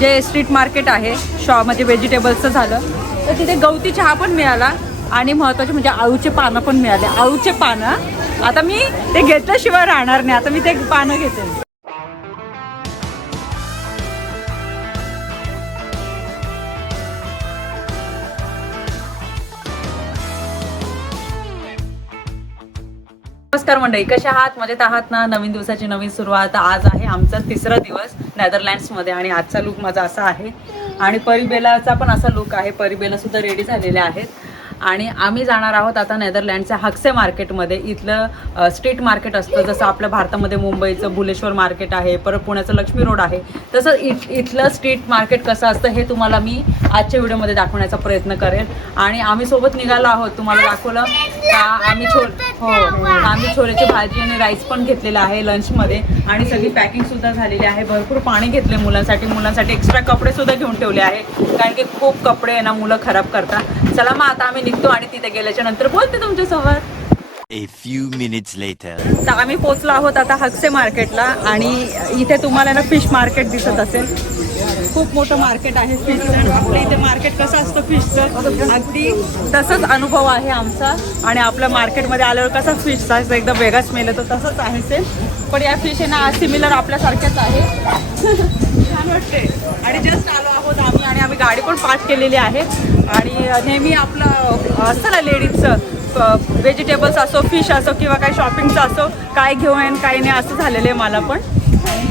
जे street market आहे शॉ म्हणजे व्हेजिटेबल्सचं झालं तर तिथे गवती चहा पण मिळाला आणि महत्त्वाचे म्हणजे आळूचे पानं पण मिळाले. आळूचे पानं आता मी ते घेतल्याशिवाय राहणार नाही. आता मी ते पानं घेते. नमस्कार मंडळी कशा आहात? मजेत आहात ना? नवीन दिवसाची नवीन सुरुवात आज आहे आमचा तिसरा दिवस नेदरलँड्समध्ये आणि आजचा लुक माझा असा आहे. आणि परिबेलाचा पण असा लुक आहे. परिबेला सुद्धा रेडी झालेल्या आहेत. आणि आम्ही जाणार आहोत आता नेदरलँडच्या हक्से मार्केटमध्ये. इथलं स्ट्रीट मार्केट असतं जसं आपल्या भारतामध्ये मुंबईचं भुलेश्वर मार्केट आहे परत पुण्याचं लक्ष्मी रोड आहे. तसं इथ इथलं स्ट्रीट मार्केट कसं असतं हे तुम्हाला मी आजच्या व्हिडिओमध्ये दाखवण्याचा प्रयत्न करेन आणि आम्ही सोबत निघालो आहोत तुम्हाला दाखवलं का आम्ही छो हो आम्ही छोल्याची भाजी आणि राईस पण घेतलेला आहे लंचमध्ये. आणि सगळी पॅकिंग सुद्धा झालेली आहे भरपूर पाणी घेतले मुलांसाठी मुलांसाठी एक्स्ट्रा कपडे सुद्धा घेऊन ठेवले आहे. कारण की खूप कपडे आहे ना मुलं खराब करतात. चला मग आता आम्ही निघतो आणि तिथे गेल्याच्यानंतर बोलते तुमच्यासोबत A few minutes later. तर आम्ही पोचलो आहोत आता हक्से मार्केटला आणि इथे तुम्हाला ना फिश मार्केट दिसत असेल. खूप मोठं मार्केट आहे फिशचं आपल्या इथे मार्केट कसं असतं फिशचं अगदी तसंच अनुभव आहे आमचा. आणि आपल्या मार्केटमध्ये आल्यावर कसा फिशचा एकदम वेगळा स्मेल येतो. तसंच आहे सेम पण या फिश आहे ना सिमिलर आपल्यासारख्याच आहे. छान वाटते. आणि जस्ट आलो आहोत आम्ही आणि आम्ही गाडी पण पार्क केलेली आहे. आणि नेहमी आपलं असतं ना लेडीजचं व्हेजिटेबल्स असो फिश असो किंवा काही शॉपिंगचं असो काय घेऊन काय नाही असं झालेलं आहे मला पण.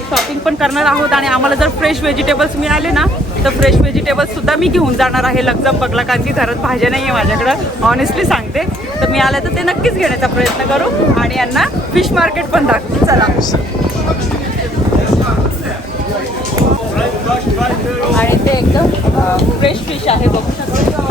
शॉपिंग पण करणार आहोत आणि आम्हाला जर फ्रेश व्हेजिटेबल्स मिळाले ना तर फ्रेश व्हेजिटेबल्ससुद्धा मी घेऊन जाणार आहे लग्जंबकला कारण की घरात भाज्या नाही आहे माझ्याकडं. ऑनेस्टली सांगते. तर मी आलं तर ते नक्कीच घेण्याचा प्रयत्न करू आणि यांना फिश मार्केट पण दाखवू. चला. आणि एकदम फ्रेश फिश आहे बघू. शकतो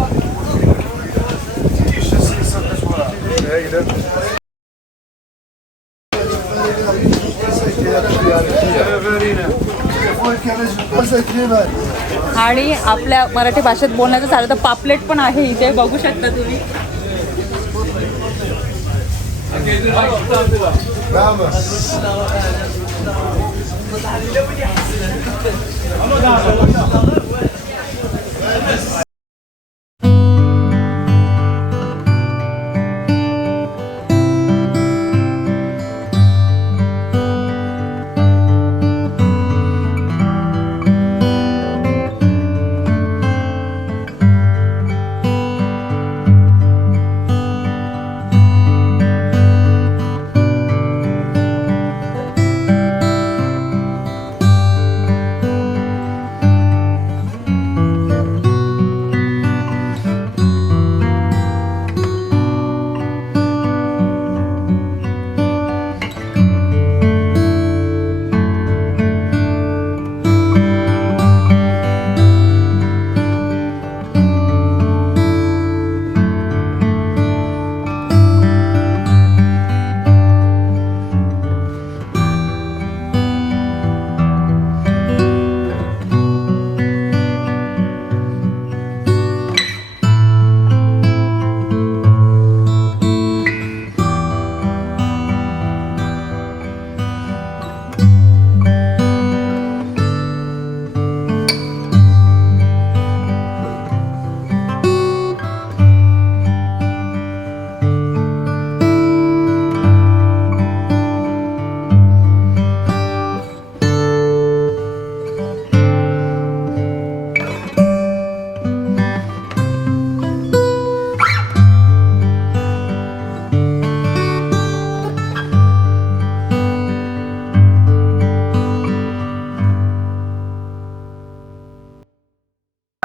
आणि आपल्या मराठी भाषेत बोलण्याचं झालं तर पापलेट पण आहे इथे बघू शकता तुम्ही. Yes.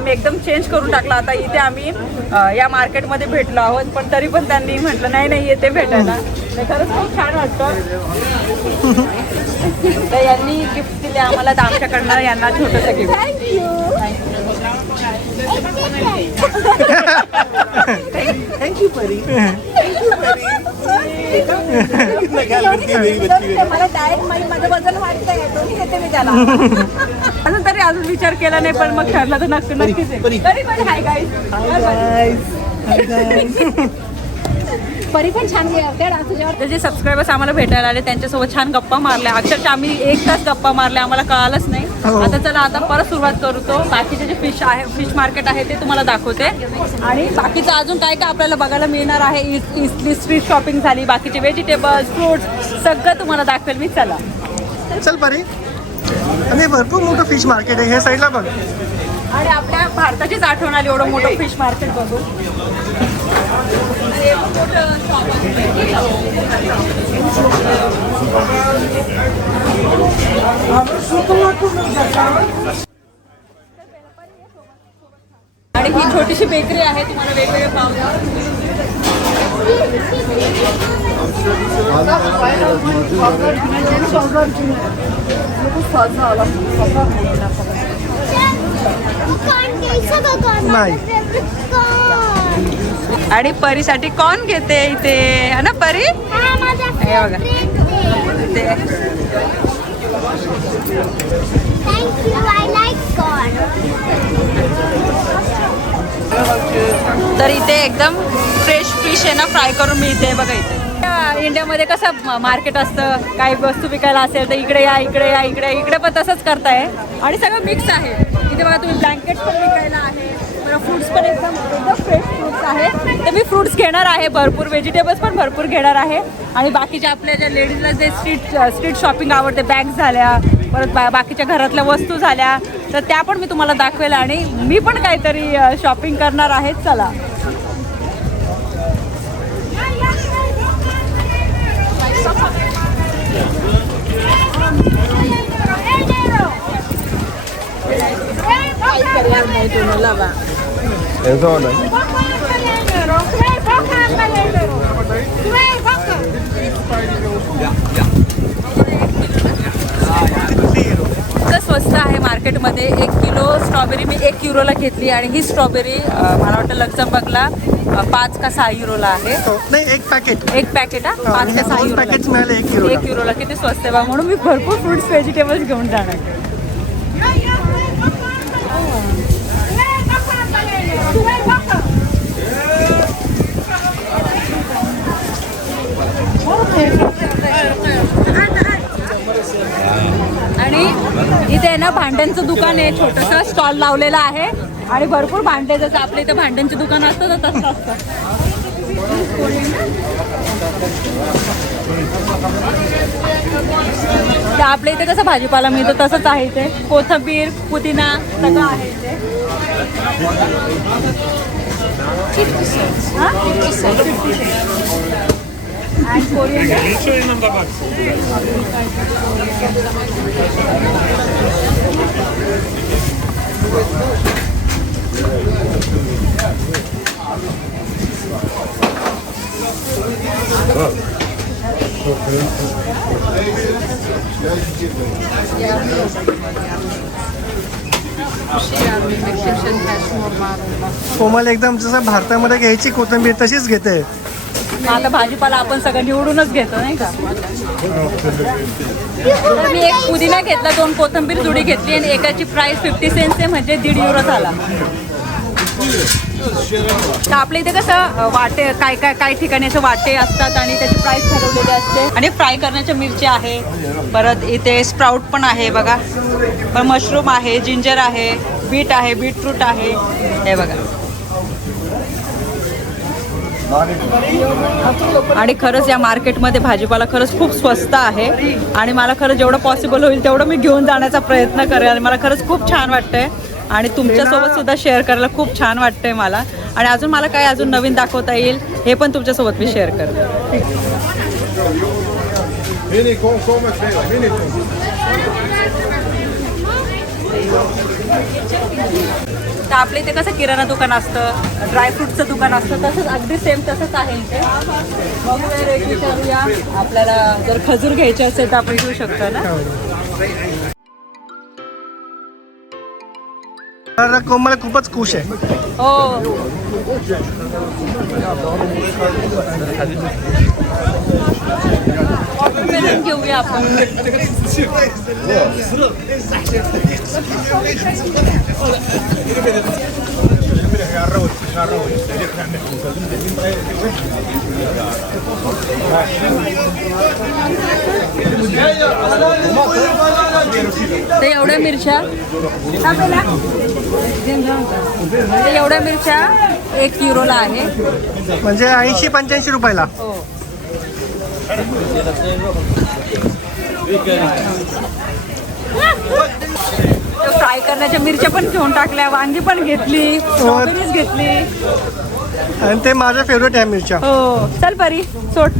आम्ही एकदम चेंज करून टाकला. आता इथे आम्ही या मार्केटमध्ये भेटलो आहोत पण तरी पण त्यांनी म्हटलं नाही नाही येते भेटायला. खरंच खूप छान वाटतं. तर यांनी गिफ्ट दिले आम्हाला तर आमच्याकडनं यांना छोटंसं गिफ्ट थँक्यू परी मला डायरेक्ट माझं वजन वाढतंय दोन्ही देते मी त्याला. अजून तरी अजून विचार केला नाही पण मग ठरला तर नक्की नक्कीच. परी. तरी पण hi guys Hi guys. Hi guys. परी पण छान जे सबस्क्रायबर्स आम्हाला भेटायला आले त्यांच्यासोबत छान गप्पा मारल्या. अक्षरशः आम्ही एक तास गप्पा मारल्या. आम्हाला कळालंच नाही. आता चला आता परत सुरुवात करतो. बाकीचे जे फिश आहे फिश मार्केट आहे ते तुम्हाला दाखवते. आणि बाकीचं अजून काय काय आपल्याला बघायला मिळणार आहे? इथली स्ट्रीट शॉपिंग झाली बाकीचे व्हेजिटेबल्स फ्रुट्स सगळं तुम्हाला दाखवेल मी. चला. चल परी. आणि भरपूर मोठं फिश मार्केट आहे हे साईडला बघ. आणि आपल्या भारताचीच आठवण आली एवढं मोठं फिश मार्केट बघून. आणि एवढं मोठं shop आहे. आणि ही छोटीशी बेकरी आहे तुम्हाला वेगवेगळे पाव नाही. आणि परीसाठी कोण घेते इथे? है ना परी? हे बघा. ते. तर इथे एकदम फ्रेश फिश आहे ना फ्राय करून मिळते बघा इथे. इंडियामध्ये कसं मार्केट असतं काही वस्तू विकायला असेल तर इकडे या इकडे या इकडे इकडे पण तसंच करताय. आणि सगळं मिक्स आहे. इथे बघा तुम्ही ब्लँकेट पण विकायला आहे. मला फ्रुट्स पण एकदम एकदम फ्रेश फ्रुट्स आहे तर मी फ्रुट्स घेणार आहे. भरपूर व्हेजिटेबल्स पण भरपूर घेणार आहे. आणि बाकीच्या आपल्या ज्या लेडीजला जे स्ट्रीट स्ट्रीट शॉपिंग आवडते बॅग झाल्या परत बा बाकीच्या घरातल्या वस्तू झाल्या तर त्या पण मी तुम्हाला दाखवेल आणि मी पण काहीतरी शॉपिंग करणार आहे. चला. इतकं स्वस्त आहे मार्केटमध्ये. एक किलो स्ट्रॉबेरी मी एक युरोला घेतली आणि ही स्ट्रॉबेरी मला वाटतं लक्झमबर्गला पाच का सहा युरोला आहे. हो, नाही एक पॅकेट एक पॅकेट हा? पाच का सहा किलो एक युरोला. किती स्वस्त आहे बा? म्हणून मी भरपूर फ्रुट्स व्हेजिटेबल्स घेऊन जाणार आणि इथे आहे ना भांड्यांचं दुकान आहे छोटंसं स्टॉल लावलेलं आहे. आणि भरपूर भांडे जसं आपल्या इथे भांड्यांचे दुकान असतं ना तसं असतं. तर आपल्या इथे कसं भाजीपाला मिळतो तसंच आहे इथे. कोथंबीर पुदिना सगळं आहे इथे. 50 cents. Ha? 50 cents. And Korean rice? Hiç yanımda bak. Bak. Çok कोमल एकदम जसं भारतामध्ये घ्यायची कोथिंबीर तशीच घेते. आता भाजीपाला आपण सगळं निवडूनच घेतो नाही का? तर मी एक पुदिना घेतला दोन कोथंबीर जुडी घेतली आणि एकाची प्राइस फिफ्टी सेंट्स आहे म्हणजे दीड युरो झाला. तर आपल्या इथे कसं वाटे काय काय काय ठिकाणी असं वाटे असतात आणि त्याची प्राइस ठरवलेली असते. आणि फ्राय करण्याच्या मिरच्या आहे. परत इथे स्प्राऊट पण आहे बघा. पण मशरूम आहे जिंजर आहे बीट आहे बीटरूट आहे. हे बघा. आणि खरंच या मार्केटमध्ये भाजीपाला खरंच खूप स्वस्त आहे. आणि मला खरंच जेवढं पॉसिबल होईल तेवढं मी घेऊन जाण्याचा प्रयत्न करेल. आणि मला खरंच खूप छान वाटतंय. आणि तुमच्यासोबत सुद्धा शेअर करायला खूप छान वाटतंय मला. आणि अजून मला काय अजून नवीन दाखवता येईल हे पण तुमच्यासोबत मी शेअर करते. तर आपल्या इथे कसं किराणा दुकान असतं ड्रायफ्रुटचं दुकान असतं तसंच अगदी सेम तसंच आहे इथे. विचारूया आपल्याला जर खजूर घ्यायचे असेल तर आपण घेऊ शकतो ना? तर कोमल खूपच खुश आहे हो watermelon घेऊया आपण ते एवढ्या मिरच्या? ते एवढ्या मिरच्या एक युरोला आहे. म्हणजे ऐंशी पंच्याऐंशी रुपयाला. हो. फ्राय करण्याच्या मिरच्या पण घेऊन टाकल्या वांगी पण घेतली स्ट्रॉबेरीज घेतली. आणि ते माझं फेवरेट आहे मिरच्या. हो चल परी सोड.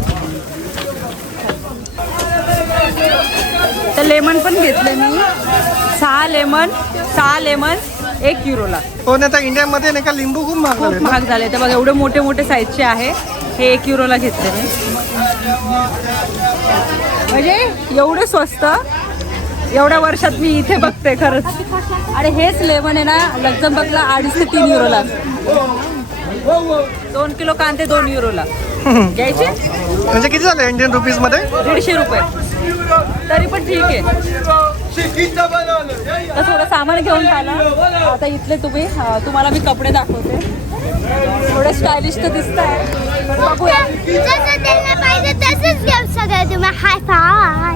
तर लेमन पण घेतले मी. सहा लेमन सहा लेमन एक युरोला. हो नाही तर इंडियामध्ये नाही का लिंबू खूप महाग खूप झाले ना? महाग झाले तर बघा एवढे मोठे मोठे साईजचे आहे. हे एक युरोला घेतले मी. म्हणजे एवढे स्वस्त एवढ्या वर्षात मी इथे बघते खरंच. आणि हेच लेमन आहे ना लक्झमबर्गला अडीच ते तीन युरोला. दोन किलो कांदे दोन युरोला. घ्यायचे? म्हणजे किती झाले इंडियन रुपीजमध्ये? दीडशे रुपये. तरी पण ठीक आहे. तर थोडं सामान घेऊन चाला आता इथले तुम्ही तुम्हाला मी कपडे दाखवते. थोडे स्टायलिश तर दिसत आहे बघूया. पाहिजे तसंच घेऊ सगळं तुम्ही. हाय फाय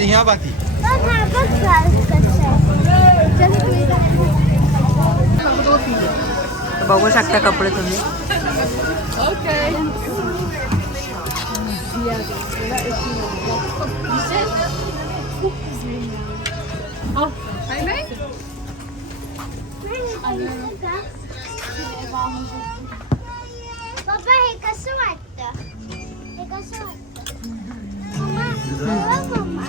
ह्या बाती बघू शकता कपडे तुम्ही. हे कसं वाटतं हे कसं वाटतं मम्मा मम्मा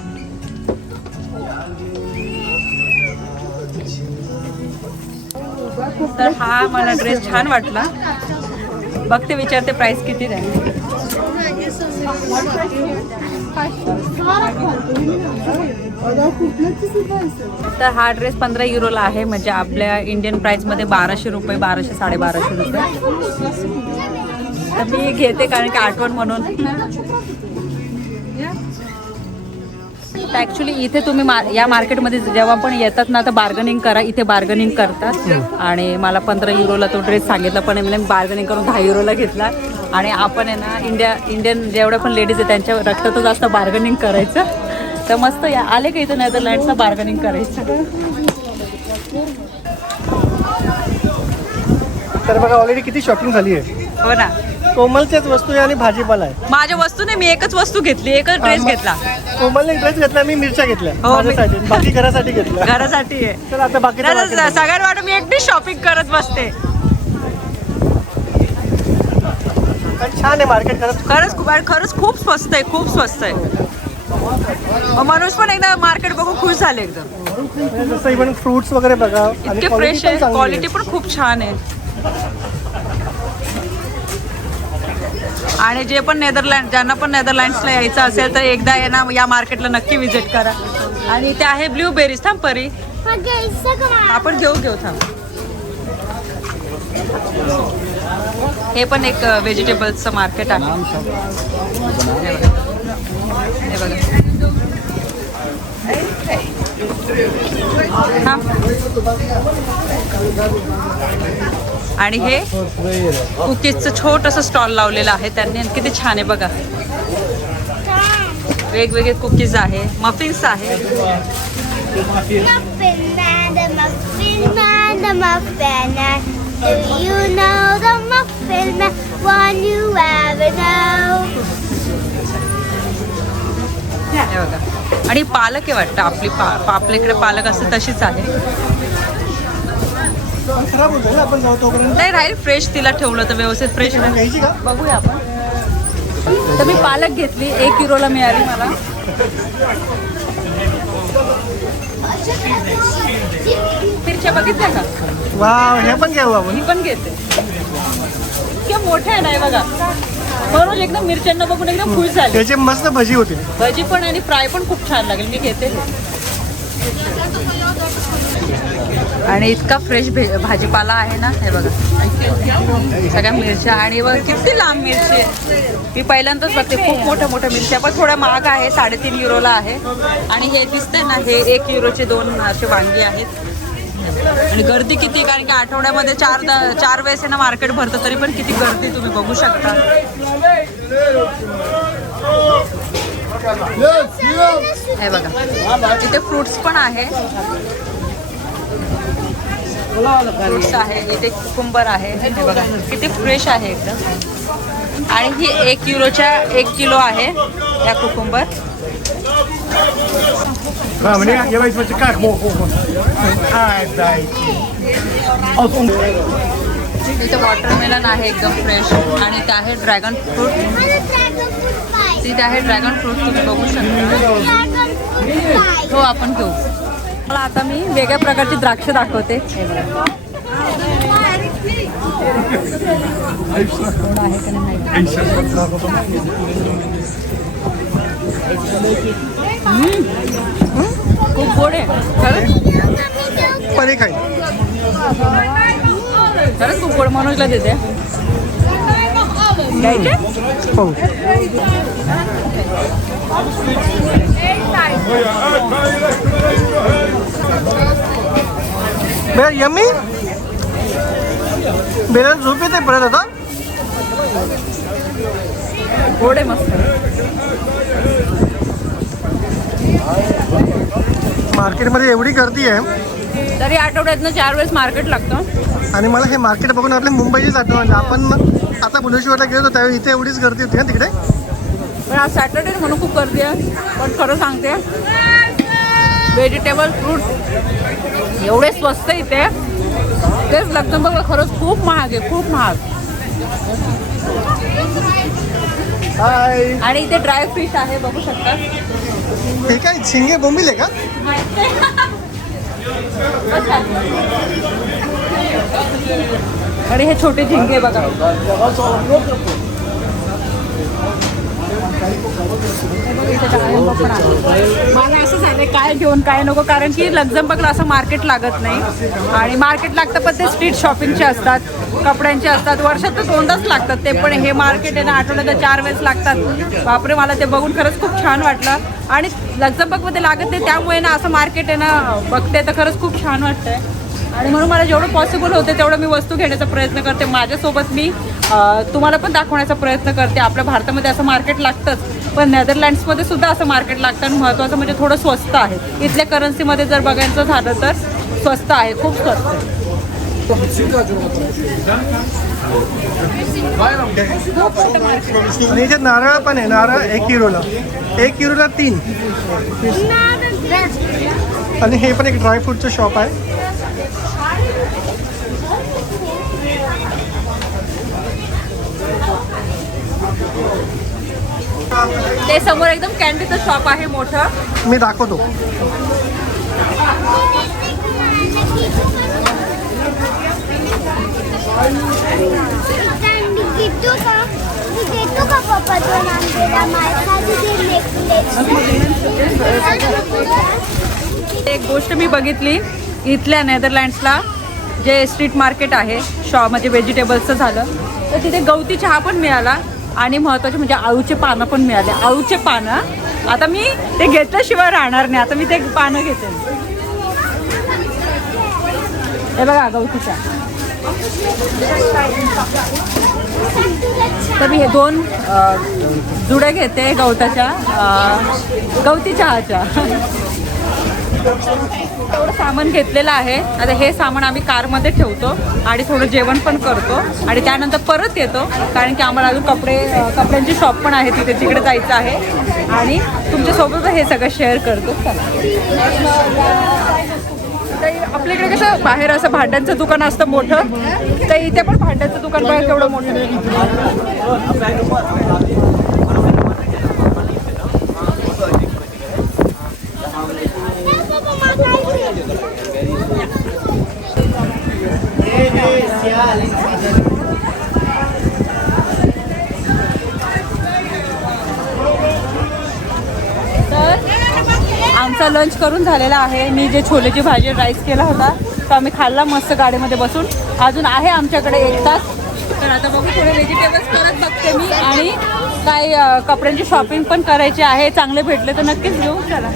तर हा मला ड्रेस छान वाटला. बघते विचारते प्राइस किती आहे तर हा ड्रेस पंधरा युरोला आहे म्हणजे आपल्या इंडियन प्राईसमध्ये बाराशे रुपये बाराशे साडेबाराशे रुपये. तर मी घेते कारण की आठवण म्हणून. तर ॲक्च्युली इथे तुम्ही मा या मार्केटमध्ये जेव्हा पण येतात ना तर बार्गनिंग करा. इथे बार्गनिंग करतात. आणि मला पंधरा युरोला तो ड्रेस सांगितला पण मी बार्गनिंग करून दहा युरोला घेतला. आणि आपण आहे ना इंडिया इंडियन जेवढ्या पण लेडीज आहे त्यांच्या रक्तातच जास्त बार्गनिंग करायचं. तर मस्त या आले का इथं नेदरलँडचं बार्गनिंग करायचं? तर बघा ऑलरेडी किती शॉपिंग झाली आहे? हो ना. कोमलच्याच वस्तू आहे आणि भाजीपाला आहे. माझ्या वस्तूने मी एकच वस्तू घेतली एकच ड्रेस घेतला. कोमलने ड्रेस घेतला मी मिरच्या घेतल्या. हो, मी- माझ्यासाठी बाकी घरासाठी घेतल्या. घरासाठी आहे. तर आता बाकी सगळ्यात वाटत मी एकटी शॉपिंग करत बसते. छान आहे मार्केट खरंच खरंच खूप आणि खरंच खूप स्वस्त आहे खूप स्वस्त आहे. मनोज पण एकदा मार्केट बघून खुश झाले एकदम. जसं इव्हन फ्रुट्स वगैरे बघा. इतके quality फ्रेश पण आहे चांगली क्वालिटी पण खूप छान आहे. आणि जे पण नेदरलँड ज्यांना पण नेदरलँड्सला यायचं असेल तर एकदा आहे ना या मार्केटला नक्की व्हिजिट करा आणि इथे आहे ब्ल्यूबेरीज थांब परी? आपण घेऊ घेऊ थांब हे पण एक व्हेजिटेबल्सचं मार्केट आहे हे बघा. हे. आणि हे कुकीजचं छोटंसं स्टॉल लावलेलं आहे. त्यांनी आणि किती छान आहे बघा. वेगवेगळे कुकीज आहे मफिन्स आहे. आणि पालक आहे वाटतं आपली पा पा- आपल्या इकडे पालक असते तशीच आहे खराब होतं ना आपण जाऊ तोपर्यंत नाही राहील फ्रेश तिला ठेवलं तर व्यवस्थित फ्रेश घ्यायची का? बघूया आपण. तर मी पालक घेतली एक किलोला मिळाली मला. मिरच्या बघितल्या का? वाव हे पण घेऊ आपण. मी पण घेते. इतक्या मोठ्या आहे नाही बघा. बरोबर एकदम मिरच्यांना बघून एकदम खुश झाले. त्याचे मस्त भजी होती. भजी पण आणि फ्राय पण खूप छान लागेल. मी घेते. आणि इतका फ्रेश भाजीपाला आहे ना हे बघा. सगळ्या मिरच्या आणि बघ किती लांब मिरची आहे. मी पहिल्यांदाच बघते खूप मोठ्या मोठ्या मिरच्या पण थोड्या महाग आहे साडेतीन युरोला आहे. आणि हे दिसतंय ना हे एक युरोचे दोन असे वांगी आहेत. आणि गर्दी किती कारण की आठवड्यामध्ये चार द- चार वेळेस आहे ना मार्केट भरतं तरी पण किती गर्दी तुम्ही बघू शकता. हे बघा इथे फ्रुट्स पण आहे. फ्रुट्स आहे इथे कुकुंबर आहे हे बघा. किती फ्रेश आहे एकदम. आणि ही एक युरोच्या एक किलो आहे या कुकुंबर. हा म्हणजे काय हो हो हो. इथे वॉटरमेलन आहे एकदम फ्रेश आणि इथे आहे ड्रॅगन फ्रूट. तिथे आहे ड्रॅगन फ्रूट तुम्ही बघू शकता. हो आपण घेऊ. मला आता मी वेगळ्या प्रकारची द्राक्ष दाखवते. खूप गोड आहे. खरंच? खरंच खूप गोड मनोजला देते. घ्यायचे? पाहू बेटा यम्मी? बेटा झोप येते परत आता? गोड मस्त. मार्केटमध्ये एवढी गर्दी आहे. तरी आठवड्यातनं चार वेळेस मार्केट लागतं. आणि मला हे मार्केट बघून आपल्या मुंबईचीच आठवण आली आपण मग आता भुवनेश्वरला गेलो होतो त्यावेळी इथे एवढीच गर्दी होती ना तिकडे? पण आज सॅटर्डे म्हणून खूप गर्दी आहे पण खरं सांगते व्हेजिटेबल फ्रूट एवढे स्वस्त इथे. तेच लग्नबर्ग खरंच खूप महाग आहे खूप महाग. आणि इथे ड्राय फिश आहे बघू शकता. हे काय शिंगे बोंबिले का? आणि हे छोटे झिंगे बघा. मला असं झालंय काय घेऊन काय नको कारण की लक्झमबर्गला असं मार्केट लागत नाही. आणि मार्केट लागतं पण ते स्ट्रीट शॉपिंगचे असतात कपड्यांचे असतात. वर्षात तर दोनदाच लागतात ते पण हे मार्केट आहे ना आठवड्यात चार वेळेस लागतात. बापरे मला ते बघून खरंच खूप छान वाटलं. आणि लक्झमबर्गमध्ये लागत नाही त्यामुळे ना असं मार्केट आहे ना बघते तर खरंच खूप छान वाटतंय. आणि म्हणून मला जेवढं पॉसिबल होते तेवढं मी वस्तू घेण्याचा प्रयत्न करते. माझ्यासोबत मी तुम्हाला पण दाखवण्याचा प्रयत्न करते. आपल्या भारतामध्ये असं मार्केट लागतंच पण नेदरलँड्समध्ये सुद्धा असं मार्केट लागतं आणि महत्त्वाचं म्हणजे थोडं स्वस्त आहे. इथल्या करन्सीमध्ये जर बघायचं झालं तर स्वस्त आहे खूप स्वस्त आहे. आणि नारळ पण आहे नारळ एक किलोला. एक किलोला तीन. आणि हे पण एक ड्रायफ्रूटचं शॉप आहे. ते समोर एकदम कॅन्डीचं शॉप आहे मोठं मी दाखवतो? एक गोष्ट मी बघितली इथल्या नेदरलँड्सला जे स्ट्रीट मार्केट आहे शॉ म्हणजे व्हेजिटेबल्सचं झालं तर तिथे गवती चहा पण मिळाला आणि महत्त्वाचे म्हणजे आळूचे पानं पण मिळाले. आळूचे पानं. आता मी ते घेतल्याशिवाय राहणार नाही. आता मी ते पानं घेते. हे बघा गवती चहा तर मी हे दोन जुडे जुड्या घेते गवताच्या गवती चहाच्या तेवढं सामान घेतलेलं आहे. आता हे सामान आम्ही कारमध्ये ठेवतो आणि थोडं जेवण पण करतो. आणि त्यानंतर परत येतो कारण की आम्हाला अजून कपडे कपड्यांची शॉप पण आहे तिथे तिकडे जायचं आहे. आणि तुमच्यासोबत हे सगळं शेअर करतो. चला तर आपल्याकडे कसं बाहेर असं भांड्यांचं दुकान असतं मोठं. तर इथे पण भांड्यांचं दुकान बघा केवढं मोठं आमचा लंच करून झालेला आहे. मी जे छोलेची भाजी राईस केला होता तो आम्ही खाल्ला मस्त गाडीमध्ये बसून. अजून आहे आमच्याकडे एक तास. तर आता बघू थोडे व्हेजिटेबल्स परत बघते मी. आणि काही कपड्यांची शॉपिंग पण करायची आहे. चांगले भेटले तर नक्कीच घेऊ. चला.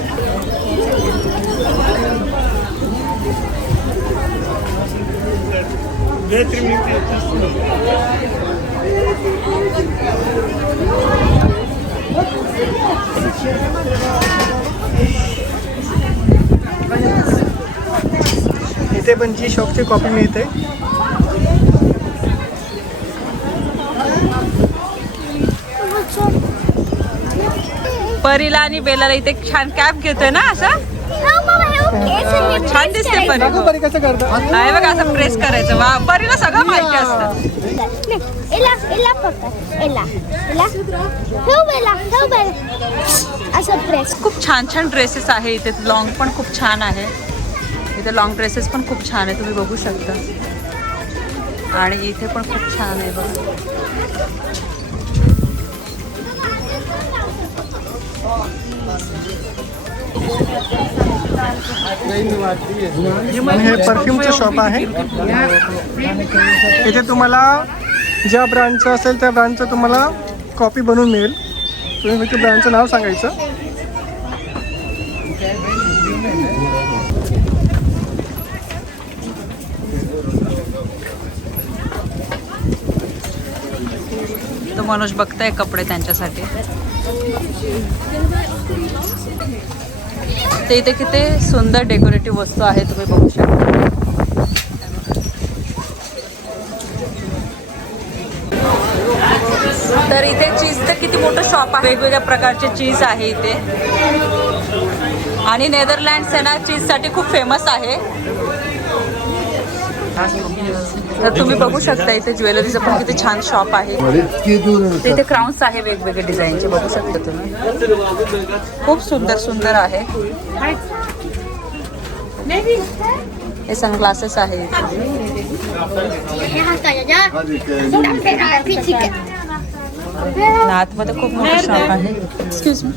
इथे पण जी शॉपची कॉपी मिळते. परीला आणि बेलाला इथे छान कॅप घेतोय ना असं? छान दिसते परी. बघू बरी कसं करतात नाही बघा असं प्रेस करायचं. वा परीला सगळं माहिती असतं. een pres. खूप छान छान ड्रेसेस आहे इथे. लॉंग पण खूप छान आहे. इथे लॉंग ड्रेसेस पण खूप छान आहे. तुम्ही बघू शकता. आणि इथे पण खूप छान आहे बघा. हे परफ्यूमचं शॉप आहे. इथे तुम्हाला ज्या ब्रँडचं असेल त्या ब्रँडचं तुम्हाला कॉपी बनवून मिळेल. तुम्ही फक्त ब्रँडचं नाव सांगायचं. तर मनोज बघताय कपडे त्यांच्यासाठी. ते इथे किती सुंदर डेकोरेटिव्ह वस्तू आहे तुम्ही बघू शकता. तर इथे चीजचं किती मोठं शॉप आहे वेगवेगळ्या प्रकारचे चीज आहे इथे. आणि नेदरलँड्स आहे ना चीजसाठी खूप फेमस आहे. तर तुम्ही बघू शकता इथे ज्वेलरीचं पण किती छान शॉप आहे. तर इथे क्राउन्स आहे वेगवेगळे डिझाईनचे बघू शकता तुम्ही. खूप सुंदर सुंदर आहे. हे सनग्लासेस आहे आतमध्ये खूप मोठं शॉप आहे. एक्सक्यूज मी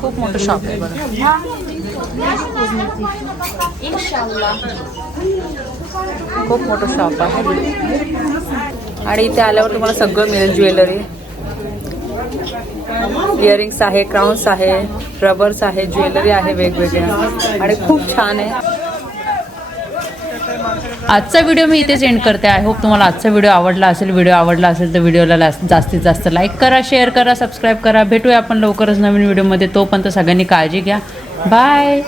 खूप मोठं शॉप आहे बघा. खूप मोठं शॉप आहे. आणि इथे आल्यावर तुम्हाला सगळं मिळेल ज्वेलरी. इयरिंग्स आहे क्राउन्स आहे रबर्स आहे ज्वेलरी आहे वेगवेगळ्या. आणि खूप छान आहे. आजचा व्हिडिओ मी इथेच एंड करते. आय होप तुम्हाला आजचा व्हिडिओ आवडला असेल. व्हिडिओ आवडला असेल तर व्हिडिओला जास्तीत जास्त लाईक करा शेअर करा सबस्क्राईब करा. भेटूया आपण लवकरच नवीन व्हिडिओमध्ये तोपर्यंत सगळ्यांनी काळजी घ्या. बाय